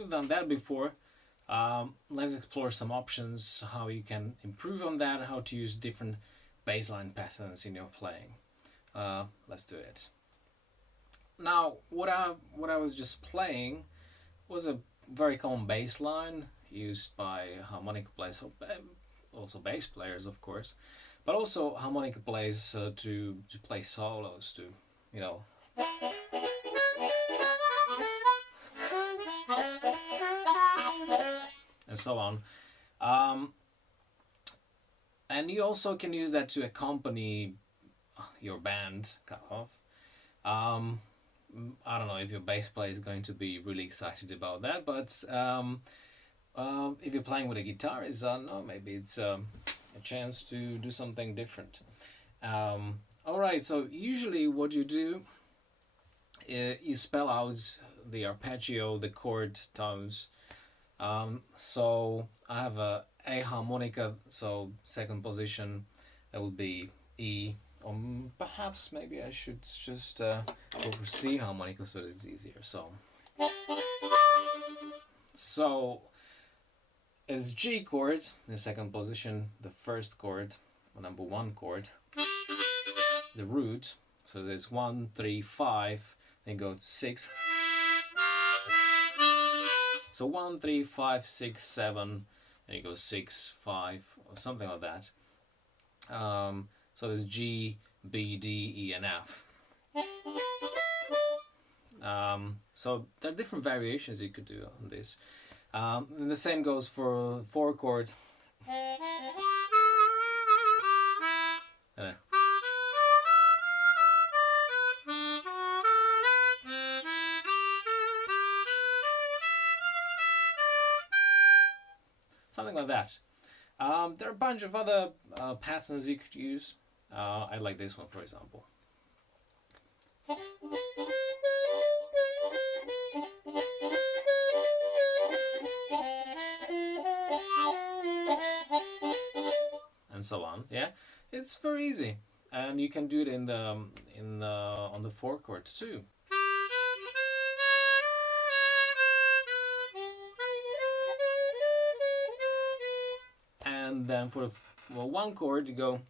you've done that before, let's explore some options, how you can improve on that, how to use different bassline patterns in your playing. Let's do it. Now, what I was just playing was a very common bass line used by harmonica players, also bass players, of course, but also harmonica players to play solos, to, you know, and so on. And you also can use that to accompany your band, kind of. I don't know if your bass player is going to be really excited about that, but if you're playing with a guitarist, I don't know, maybe it's a chance to do something different. Alright, so usually what you do, you spell out the arpeggio, the chord tones. So I have a harmonica, so second position, that would be E. Or perhaps maybe I should just go for C harmonica so that it's easier. So as G chord, the second position, the first chord, or number one chord, the root. So there's 1, 3, 5, then go to 6. So 1, 3, 5, 6, 7, and you go 6, 5, or something like that. So there's G, B, D, E, and F. So there are different variations you could do on this. And the same goes for 4 chord. Something like that. There are a bunch of other patterns you could use. I like this one, for example. And so on. Yeah, it's very easy, and you can do it on the 4 chord too. And then for the 1 chord, you go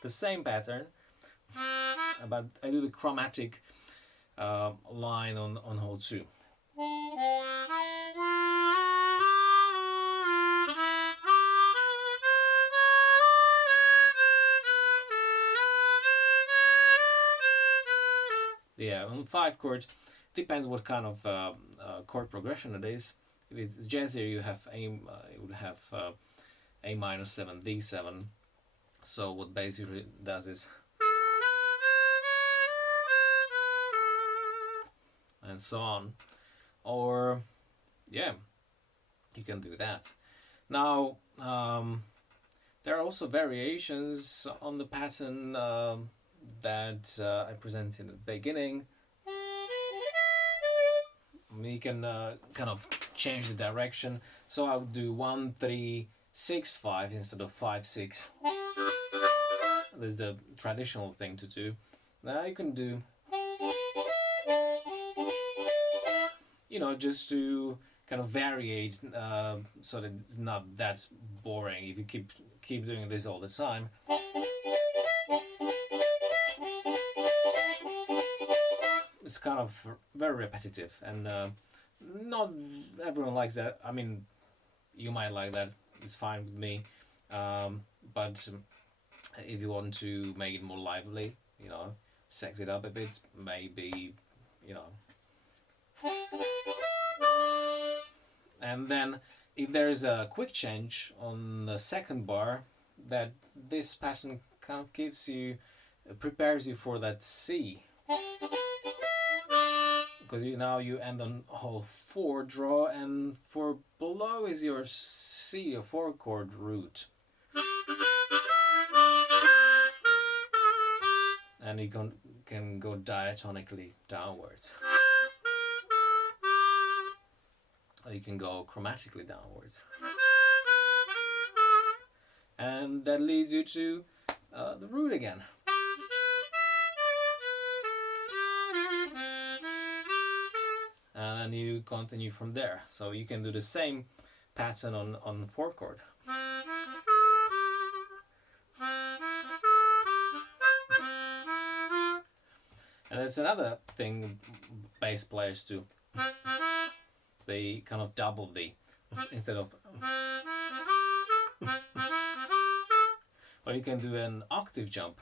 the same pattern, but I do the chromatic line on hole 2. Yeah, on 5 chord, depends what kind of chord progression it is. If it's jazzier, you have you would have A minor 7, D7. So what bass usually does is, and so on. Or yeah, you can do that. Now there are also variations on the pattern that I presented in the beginning. We can kind of change the direction. So I would do 1, 3, 6, 5 instead of 5, 6. That's the traditional thing to do. Now you can do, you know, just to kind of vary so that it's not that boring if you keep doing this all the time. It's kind of very repetitive, and not everyone likes that. I mean, you might like that, it's fine with me, but if you want to make it more lively, you know, sex it up a bit, maybe, you know. And then if there's a quick change on the second bar, that this pattern kind of prepares you for that C. Because now you end on hole 4 draw, and for below is your C, your 4 chord root. And you can go diatonically downwards. Or you can go chromatically downwards. And that leads you to the root again. And and you continue from there. So you can do the same pattern on 4 chord. And there's another thing bass players do. They kind of double the, instead of, or you can do an octave jump.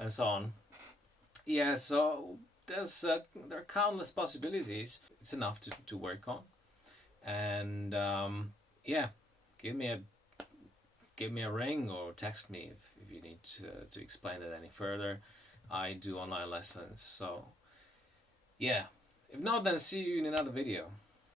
And so on. Yeah, so there are countless possibilities. It's enough to work on, and yeah, give me a ring or text me if you need to explain it any further. I do online lessons, so yeah. If not, then see you in another video.